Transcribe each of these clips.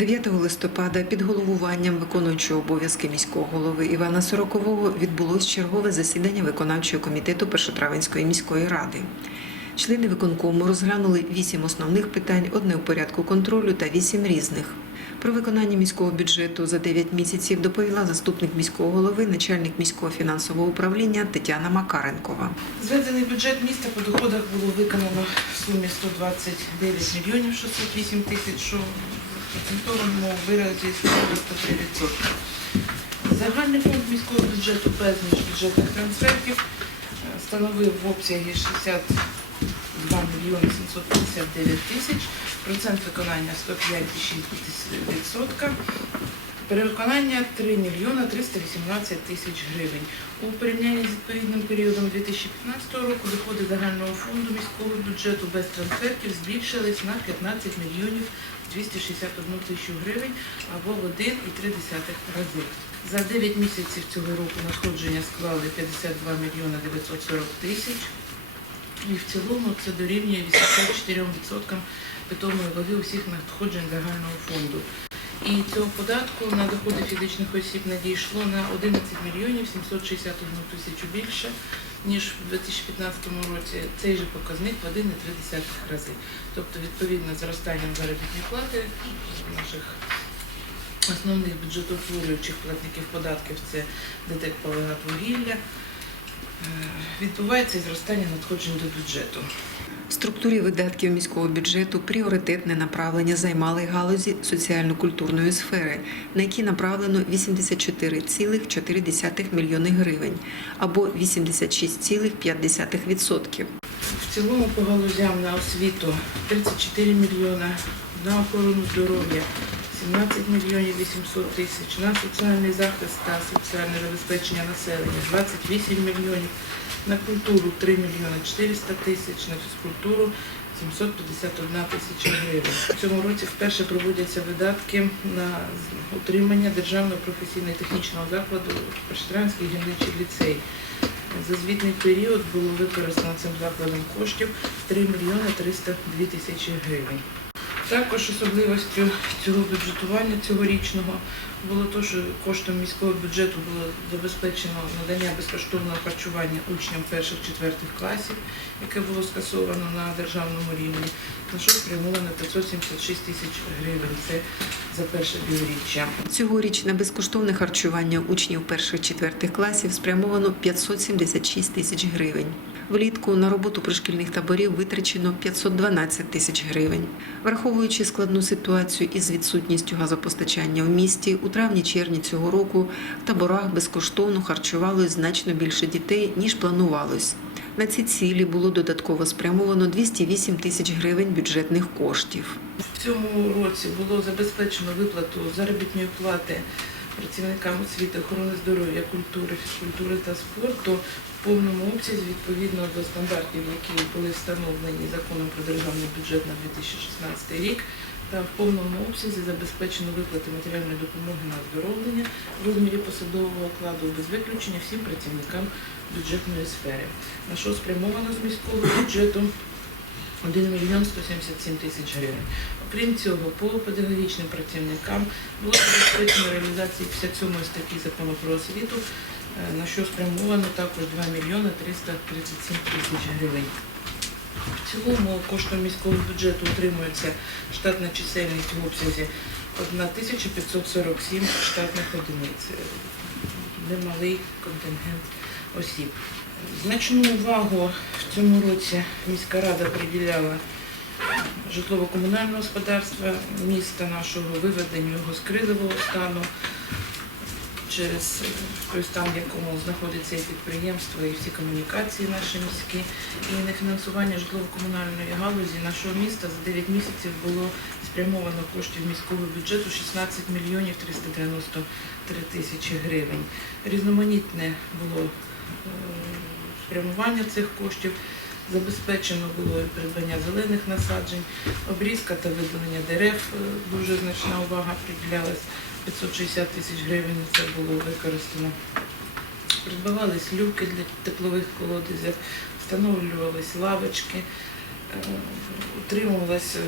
9 листопада під головуванням виконуючого обов'язки міського голови Івана Сорокового відбулось чергове засідання виконавчого комітету Першотравенської міської ради. Члени виконкому розглянули вісім основних питань, одне у порядку контролю та вісім різних. Про виконання міського бюджету за 9 місяців доповіла заступник міського голови, начальник міського фінансового управління Тетяна Макаренкова. Зведений бюджет міста по доходах було виконано в сумі 129 мільйонів 608 тисяч, в процентовому виразі становить 103%. Загальний фонд міського бюджету безліч бюджетних трансфертів е, становив в обсягі 62 мільйони 759 тисяч, процент виконання 105,6%. Перевиконання 3 мільйона 318 тисяч гривень. У порівнянні з відповідним періодом 2015 року доходи загального фонду міського бюджету без трансфертів збільшились на 15 мільйонів 261 тисячу гривень або в 1,3 рази. За 9 місяців цього року надходження склали 52 мільйона 940 тисяч. І в цілому це дорівнює 84% питомої ваги усіх надходжень загального фонду. І цього податку на доходи фізичних осіб надійшло на 11 мільйонів 761 тисячу більше, ніж в 2015 році. Цей же показник в 1,3 рази. Тобто, відповідно, зростанням заробітної плати наших основних бюджетотворюючих платників податків це ДТЕК Паливат вугілля, е, відбувається зростання надходжень до бюджету. В структурі видатків міського бюджету пріоритетне направлення займали галузі соціально-культурної сфери, на які направлено 84,4 мільйони гривень або 86,5%. В цілому по галузям на освіту 34 мільйона, на охорону здоров'я 17 мільйонів 800 тисяч, на соціальний захист та соціальне забезпечення населення 28 мільйонів, на культуру 3 мільйони 400 тисяч, на фізкультуру 751 тисяча гривень. У цьому році вперше проводяться видатки на утримання державного професійно-технічного закладу Першотравенський гірничий ліцей. За звітний період було використано цим закладом коштів 3 мільйони 302 тисячі гривень. Також особливостю цього бюджетування цьогорічного було те, що коштом міського бюджету було забезпечено надання безкоштовного харчування учням перших-четвертих класів, яке було скасовано на державному рівні, на що спрямовано 576 тисяч гривень. Це за перше півріччя. Цьогоріч на безкоштовне харчування учнів перших-четвертих класів спрямовано 576 тисяч гривень. Влітку на роботу пришкільних таборів витрачено 512 тисяч гривень. Враховуючи складну ситуацію із відсутністю газопостачання в місті, у травні-червні цього року в таборах безкоштовно харчувалось значно більше дітей, ніж планувалось. На ці цілі було додатково спрямовано 208 тисяч гривень бюджетних коштів. В цьому році було забезпечено виплату заробітної плати працівникам освіти, охорони здоров'я, культури, фізкультури та спорту в повному обсязі відповідно до стандартів, які були встановлені законом про державний бюджет на 2016 рік. Та в повному обсязі забезпечено виплати матеріальної допомоги на оздоровлення в розмірі посадового окладу без виключення всім працівникам бюджетної сфери. На що спрямовано з міського бюджету 1 мільйон 177 тисяч гривень. Окрім цього, по педагогічним працівникам було забезпечено реалізацію 57 статті закону про освіту, е, на що спрямовано також 2 мільйони 337 тисяч гривень. В цілому коштом міського бюджету утримується штатна чисельність в обсязі 1547 штатних одиниць. Е, Немалий контингент осіб. Значну увагу в цьому році міська рада приділяла житлово-комунального господарства міста нашого, виведенню його з кризового стану через той стан, в якому знаходиться і підприємство, і всі комунікації наші міські, і на фінансування житлово-комунальної галузі нашого міста за 9 місяців було спрямовано коштів міського бюджету 16 мільйонів 393 тисячі гривень. Різноманітне було спрямування цих коштів. Забезпечено було і придбання зелених насаджень, обрізка та видалення дерев. е, Дуже значна увага приділялась. 560 тисяч гривень це було використано. Придбавались люки для теплових колодязів, встановлювались лавочки, Утримувалися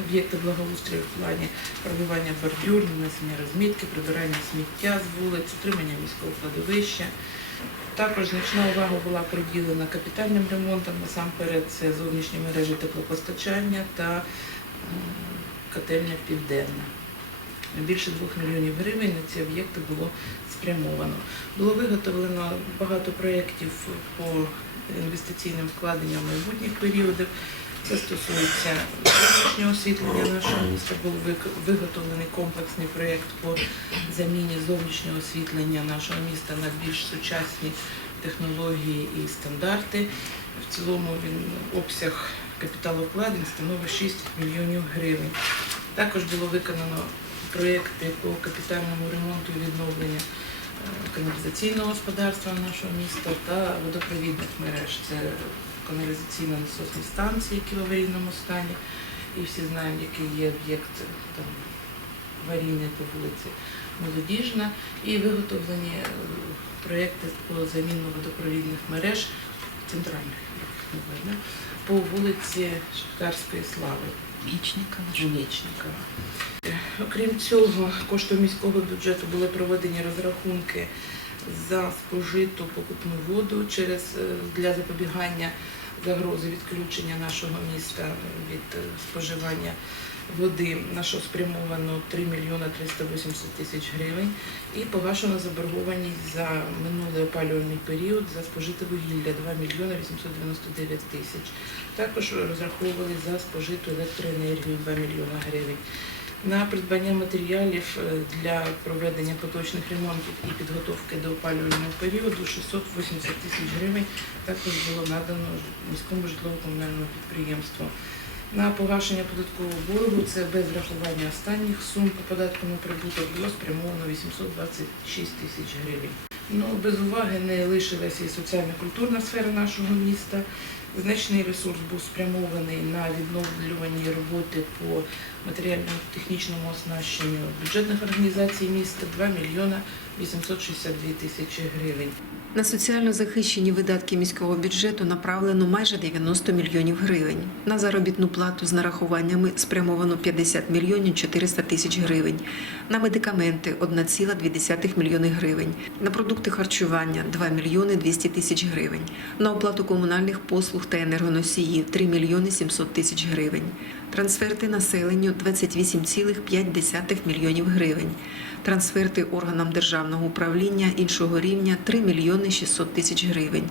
об'єкти благоустрою в плані пробивання бордюр, нанесення розмітки, прибирання сміття з вулиць, утримання міського кладовища. Також значна увага була приділена капітальним ремонтам, насамперед це зовнішні мережі теплопостачання та е, котельня Південна. Більше 2 мільйонів гривень на ці об'єкти було спрямовано. Було виготовлено багато проєктів по інвестиційним вкладенням майбутніх періодів. Це стосується зовнішнього освітлення нашого міста. Був виготовлений комплексний проєкт по заміні зовнішнього освітлення нашого міста на більш сучасні технології і стандарти. В цілому він обсяг капіталовкладень становить 6 мільйонів гривень. Також було виконано проєкти по капітальному ремонту і відновленню е, каналізаційного господарства нашого міста та водопровідних мереж. Це каналізаційно-насосні станції, які в аварійному стані. І всі знають, який є об'єкт там аварійний по вулиці Молодіжна. І виготовлені е, проєкти по заміну водопровідних мереж центральних, їх по вулиці Шахтарської Слави. Вічника. Жулічникова. Окрім цього, коштом міського бюджету були проведені розрахунки за спожиту покупну воду через е, для запобігання загрози відключення нашого міста від е, споживання води, на що спрямовано 3 мільйона 380 тисяч гривень, і погашена заборгованість за минулий опалювальний період за спожите вугілля 2 мільйона 899 тисяч. Також розраховували за спожиту електроенергію 2 мільйона гривень. На придбання матеріалів е, для проведення поточних ремонтів і підготовки до опалювального періоду 680 тисяч гривень також було надано міському житлово-комунальному підприємству. На погашення податкового боргу це без врахування останніх сум по податку на прибуток було спрямовано 826 тисяч гривень. Ну, без уваги не лишилася і соціально-культурна сфера нашого міста. Значний ресурс був спрямований на відновлювані роботи по матеріально-технічному оснащенню бюджетних організацій міста 2 мільйона 862 тисячі гривень. На соціально захищені видатки міського бюджету направлено майже 90 мільйонів гривень. На заробітну плату з нарахуваннями спрямовано 50 мільйонів 400 тисяч гривень. На медикаменти 1,2 мільйони гривень. На продукти харчування 2 мільйони 200 тисяч гривень. На оплату комунальних послуг та енергоносіїв 3 мільйони 700 тисяч гривень. Трансферти населенню 28,5 мільйонів гривень. Трансферти органам державного управління іншого рівня 3 мільйони 600 тисяч гривень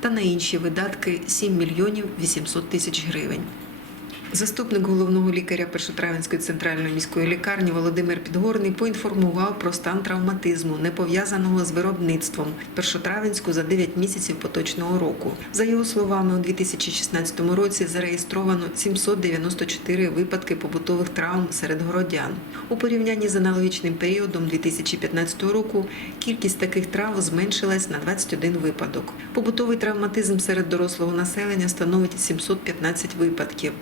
та на інші видатки 7 мільйонів 800 тисяч гривень. Заступник головного лікаря Першотравенської центральної міської лікарні Володимир Підгорний поінформував про стан травматизму, не пов'язаного з виробництвом Першотравенську за 9 місяців поточного року. За його словами, у 2016 році зареєстровано 794 випадки побутових травм серед городян. У порівнянні з аналогічним періодом 2015 року кількість таких травм зменшилась на 21 випадок. Побутовий травматизм серед дорослого населення становить 715 випадків.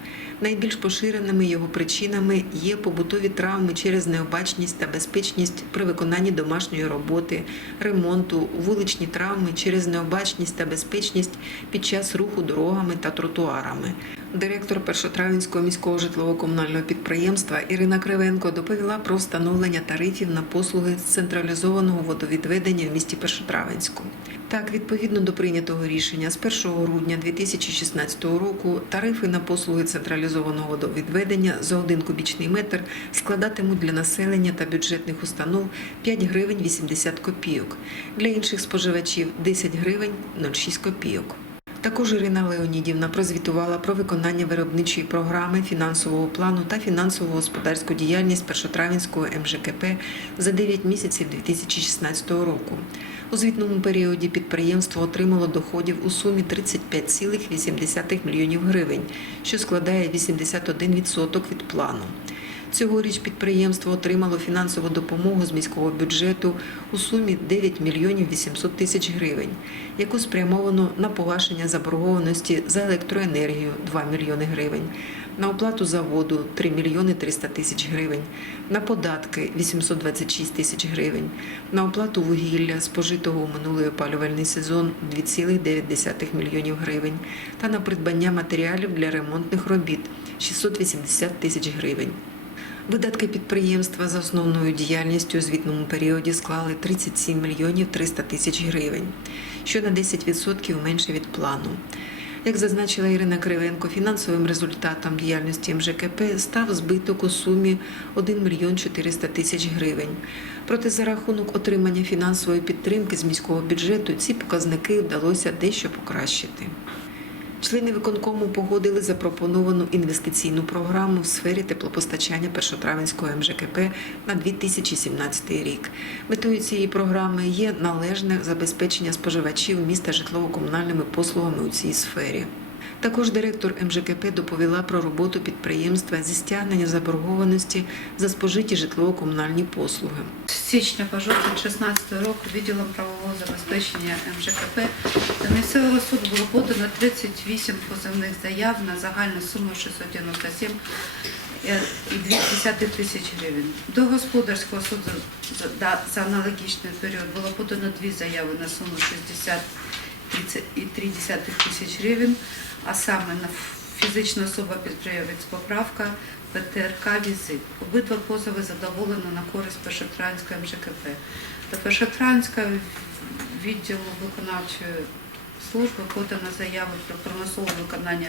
Найбільш поширеними його причинами є побутові травми через необачність та безпечність при виконанні домашньої роботи, ремонту, вуличні травми через необачність та безпечність під час руху дорогами та тротуарами. Директор Першотравенського міського житлово-комунального підприємства Ірина Кривенко доповіла про встановлення тарифів на послуги з централізованого водовідведення в місті Першотравенську. Так, відповідно до прийнятого рішення, з 1 грудня 2016 року тарифи на послуги централізованого водовідведення за 1 кубічний метр складатимуть для населення та бюджетних установ 5 гривень 80 копійок. Для інших споживачів 10 гривень 06 копійок. Також Ірина Леонідівна прозвітувала про виконання виробничої програми фінансового плану та фінансово-господарську діяльність Першотравінського МЖКП за 9 місяців 2016 року. У звітному періоді підприємство отримало доходів у сумі 35,8 мільйонів гривень, що складає 81% від плану. Цьогоріч підприємство отримало фінансову допомогу з міського бюджету у сумі 9 мільйонів 800 тисяч гривень, яку спрямовано на погашення заборгованості за електроенергію 2 мільйони гривень, на оплату заводу 3 мільйони 300 тисяч гривень, на податки 826 тисяч гривень, на оплату вугілля, спожитого у минулий опалювальний сезон 2,9 мільйонів гривень та на придбання матеріалів для ремонтних робіт 680 тисяч гривень. Видатки підприємства за основною діяльністю у звітному періоді склали 37 мільйонів 300 тисяч гривень, що на 10% менше від плану. Як зазначила Ірина Кривенко, фінансовим результатом діяльності МЖКП став збиток у сумі 1 мільйон 400 тисяч гривень. Проте за рахунок отримання фінансової підтримки з міського бюджету ці показники вдалося дещо покращити. Члени виконкому погодили запропоновану інвестиційну програму в сфері теплопостачання Першотравенського МЖКП на 2017 рік. Метою цієї програми є належне забезпечення споживачів міста житлово-комунальними послугами у цій сфері. Також директор МЖКП доповіла про роботу підприємства зі стягнення заборгованості за спожиті житлово-комунальні послуги. З січня по жовтень 2016 року відділом правового забезпечення МЖКП до місцевого суду було подано 38 позовних заяв на загальну суму 697 і 2 тисяч гривень. До господарського суду за аналогічний період було подано дві заяви на суму 60 і 3 тисяч гривень, а саме на фізична особа підприємець поправка ПТРК «Візит». Обидва позови задоволено на користь Першотранської МЖКП. До Першотранського відділу виконавчої служби подано заяву про примусове виконання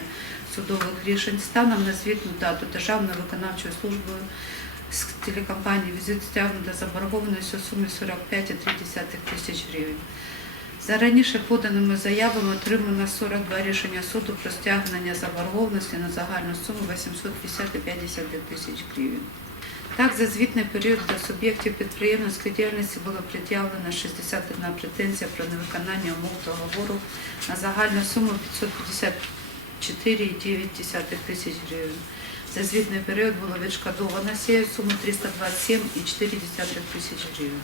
судових рішень станом на звітну дату Державною виконавчою службою з телекомпанії «Візит» стягнута заборгованість у сумі 45,3 тисяч гривень. За раніше поданими заявами отримано 42 рішення суду про стягнення заборгованості на загальну суму 850,59 тисяч гривень. Так, за звітний період до суб'єктів підприємницької діяльності було пред'явлено 61 претензія про невиконання умов договору на загальну суму 554,9 тисяч гривень. За звітний період було відшкодовано цією суму 327,4 тисяч гривень.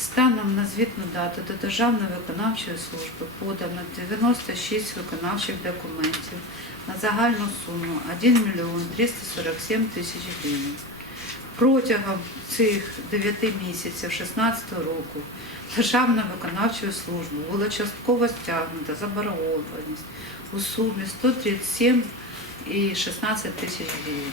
Станом на звітну дату до Державної виконавчої служби подано 96 виконавчих документів на загальну суму 1 мільйон 347 тисяч гривень. Протягом цих 9 місяців 2016 року Державною виконавчою службою було частково стягнуто заборгованість у сумі 137 і 16 тисяч гривень.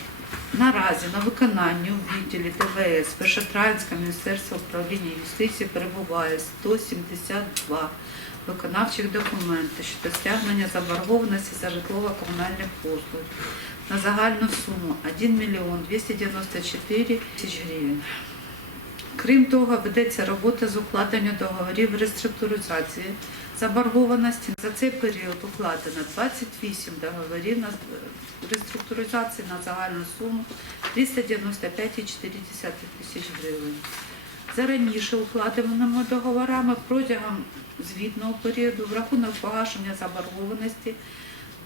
Наразі на виконанні у відділі ДВС Першотраїнського Міністерства управління юстиції перебуває 172 виконавчих документи щодо стягнення заборгованості за житлово-комунальні послуги на загальну суму 1 мільйон 294 тисяч гривень. Крім того, ведеться робота з укладення договорів реструктуризації заборгованості. За цей період укладено 28 договорів на реструктуризації на загальну суму 395,4 тисяч гривень. За раніше укладеними договорами протягом звітного періоду в рахунок погашення заборгованості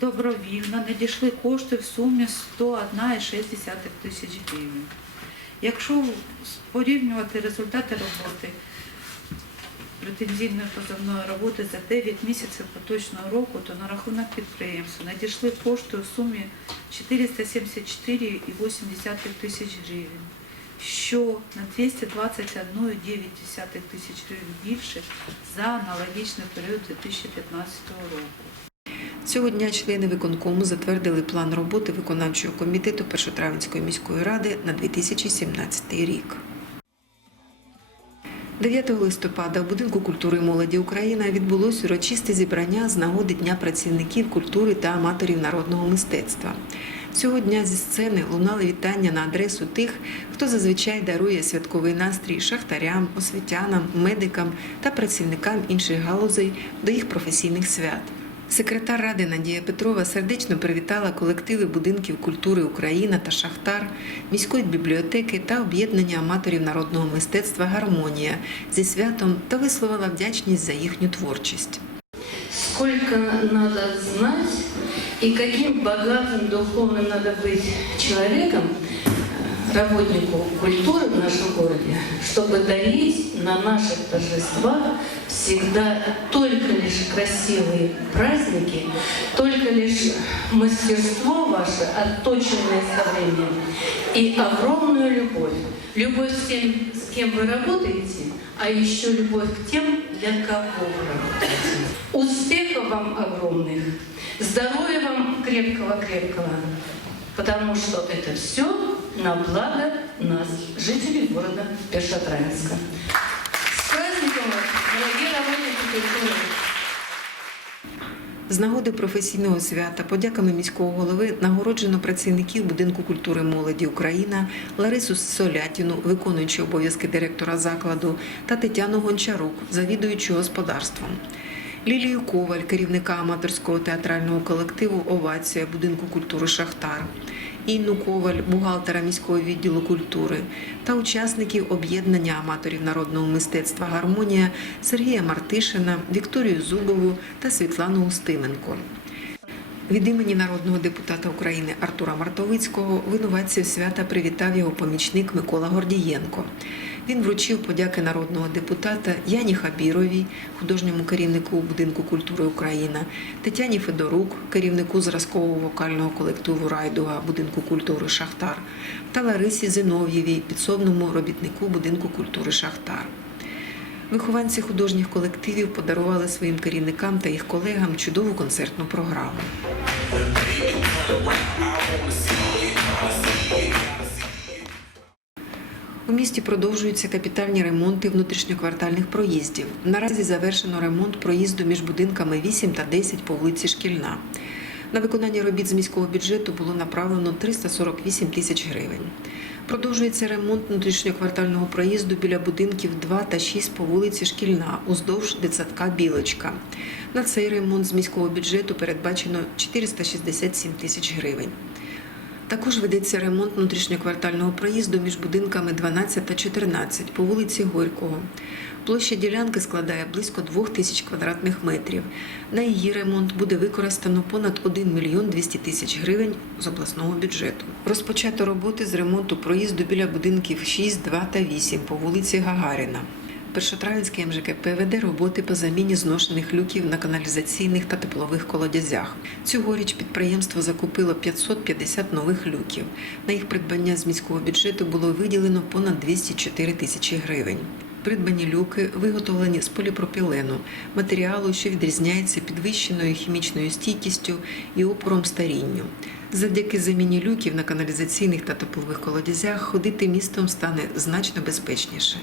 добровільно надійшли кошти в сумі 101,6 тисяч гривень. Якщо порівнювати результати роботи претензійної позовної роботи за 9 місяців поточного року, то на рахунок підприємства надійшли кошти у сумі 474,8 тисяч гривень, що на 221,9 тисяч гривень більше за аналогічний період 2015 року. Цього дня члени виконкому затвердили план роботи виконавчого комітету Першотравенської міської ради на 2017 рік. 9 листопада в будинку культури молоді Україна відбулось урочисте зібрання з нагоди Дня працівників культури та аматорів народного мистецтва. Цього дня зі сцени лунали вітання на адресу тих, хто зазвичай дарує святковий настрій шахтарям, освітянам, медикам та працівникам інших галузей до їх професійних свят. Секретар ради Надія Петрова сердечно привітала колективи будинків культури Україна та Шахтар, міської бібліотеки та об'єднання аматорів народного мистецтва Гармонія зі святом та висловила вдячність за їхню творчість. сколько надо знать и каким богатым духовным надо быть человеком, э, Работнику культуры в нашем городе, чтобы дарить на наших торжествах всегда только лишь красивые праздники, только лишь мастерство ваше, отточенное со временем, и огромную любовь. Любовь к тем, с кем вы работаете, а еще любовь к тем, для кого вы работаете. Успехов вам огромных, здоровья вам крепкого-крепкого, потому что это все на благо нас, жителей города Першотравенска. С праздником вас, дорогие работники культуры! З нагоди професійного свята подяками міського голови нагороджено працівників будинку культури молоді Україна Ларису Солятіну, виконуючу обов'язки директора закладу, та Тетяну Гончарук, завідуючу господарством. Лілію Коваль, керівника аматорського театрального колективу Овація будинку культури Шахтар, Інну Коваль, бухгалтера міського відділу культури та учасників об'єднання аматорів народного мистецтва Гармонія Сергія Мартишина, Вікторію Зубову та Світлану Устименко. Від імені народного депутата України Артура Мартовицького винуватців свята привітав його помічник Микола Гордієнко. Він вручив подяки народного депутата Яні Хабіровій, художньому керівнику будинку культури Україна, Тетяні Федорук, керівнику зразкового вокального колективу Райдуга будинку культури Шахтар, та Ларисі Зинов'євій, підсобному робітнику будинку культури Шахтар. Вихованці художніх колективів подарували своїм керівникам та їх колегам чудову концертну програму. У місті продовжуються капітальні ремонти внутрішньоквартальних проїздів. Наразі завершено ремонт проїзду між будинками 8 та 10 по вулиці Шкільна. На виконання робіт з міського бюджету було направлено 348 тисяч гривень. Продовжується ремонт внутрішньоквартального проїзду біля будинків 2 та 6 по вулиці Шкільна уздовж дитсадка Білочка. На цей ремонт з міського бюджету передбачено 467 тисяч гривень. Також ведеться ремонт внутрішньоквартального проїзду між будинками 12 та 14 по вулиці Горького. Площа ділянки складає близько 2 тисяч квадратних метрів. На її ремонт буде використано понад 1 мільйон 200 тисяч гривень з обласного бюджету. Розпочато роботи з ремонту проїзду біля будинків 6, 2 та 8 по вулиці Гагаріна. Першотравенське МЖКП веде роботи по заміні зношених люків на каналізаційних та теплових колодязях. Цьогоріч підприємство закупило 550 нових люків. На їх придбання з міського бюджету було виділено понад 204 тисячі гривень. Придбані люки виготовлені з поліпропілену, матеріалу, що відрізняється підвищеною хімічною стійкістю і опором старінню. Завдяки заміні люків на каналізаційних та теплових колодязях ходити містом стане значно безпечніше.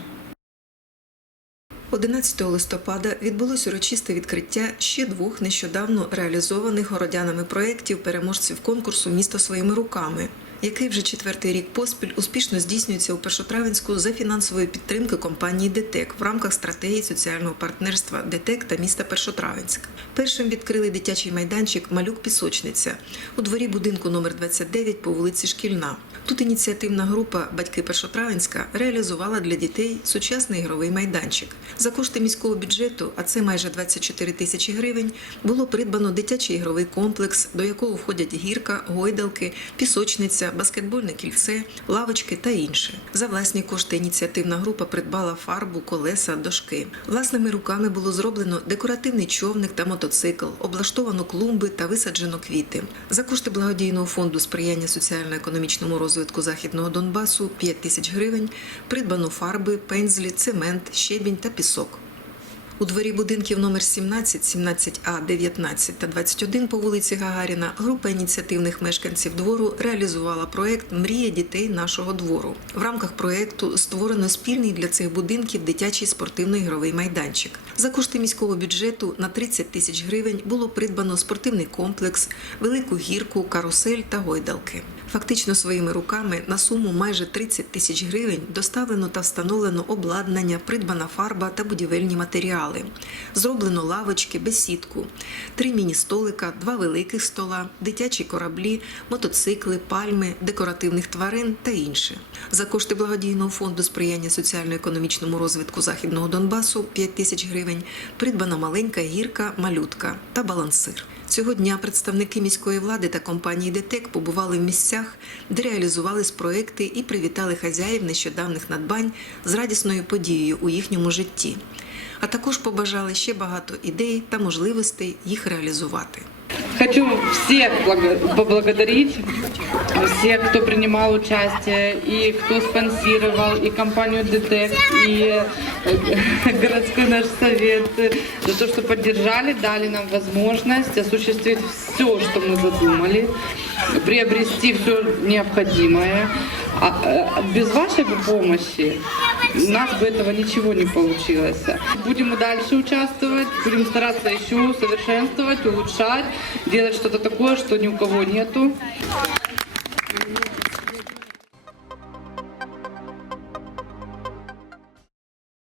11 листопада відбулось урочисте відкриття ще двох нещодавно реалізованих городянами проєктів переможців конкурсу Місто своїми руками, який вже четвертий рік поспіль успішно здійснюється у Першотравенську за фінансової підтримки компанії ДТЕК в рамках стратегії соціального партнерства ДТЕК та міста Першотравенськ. Першим відкрили дитячий майданчик Малюк Пісочниця у дворі будинку номер 29 по вулиці Шкільна. Тут ініціативна група Батьки Першотравенська реалізувала для дітей сучасний ігровий майданчик. За кошти міського бюджету, а це майже 24 тисячі гривень, було придбано дитячий ігровий комплекс, до якого входять гірка, гойдалки, пісочниця, баскетбольне кільце, лавочки та інше. За власні кошти ініціативна група придбала фарбу, колеса, дошки. Власними руками було зроблено декоративний човник та мотоцикл, облаштовано клумби та висаджено квіти. За кошти благодійного фонду сприяння соціально-економічному розвитку західного Донбасу 5 тисяч гривень придбано фарби, пензлі, цемент, щебінь та пісок. У дворі будинків номер 17, 17А, 19 та 21 по вулиці Гагаріна група ініціативних мешканців двору реалізувала проект Мрія дітей нашого двору. В рамках проекту створено спільний для цих будинків дитячий спортивно-ігровий майданчик. За кошти міського бюджету на 30 тисяч гривень було придбано спортивний комплекс, велику гірку, карусель та гойдалки. Фактично своїми руками на суму майже 30 тисяч гривень доставлено та встановлено обладнання, придбана фарба та будівельні матеріали. Зали. Зроблено лавочки, бесідку, три міні-столика, два великих стола, дитячі кораблі, мотоцикли, пальми, декоративних тварин та інше. За кошти благодійного фонду сприяння соціально-економічному розвитку Західного Донбасу 5 тисяч гривень придбана маленька гірка, малютка та балансир. Цього дня представники міської влади та компанії ДТЕК побували в місцях, де реалізувались проекти і привітали хазяїв нещодавних надбань з радісною подією у їхньому житті А також побажали ще багато ідей та можливостей їх реалізувати. Хочу всех благо- поблагодарить, всех, кто принимал участие, и кто спонсировал, и компанию ДТЭК, и э, городской наш совет, э, за то, что поддержали, дали нам возможность осуществить все, что мы задумали, приобрести все необходимое. А, э, без вашей бы помощи у нас бы этого ничего не получилось. Будем и дальше участвовать, будем стараться еще усовершенствовать, улучшать, делать что-то такое, что ни у кого нету.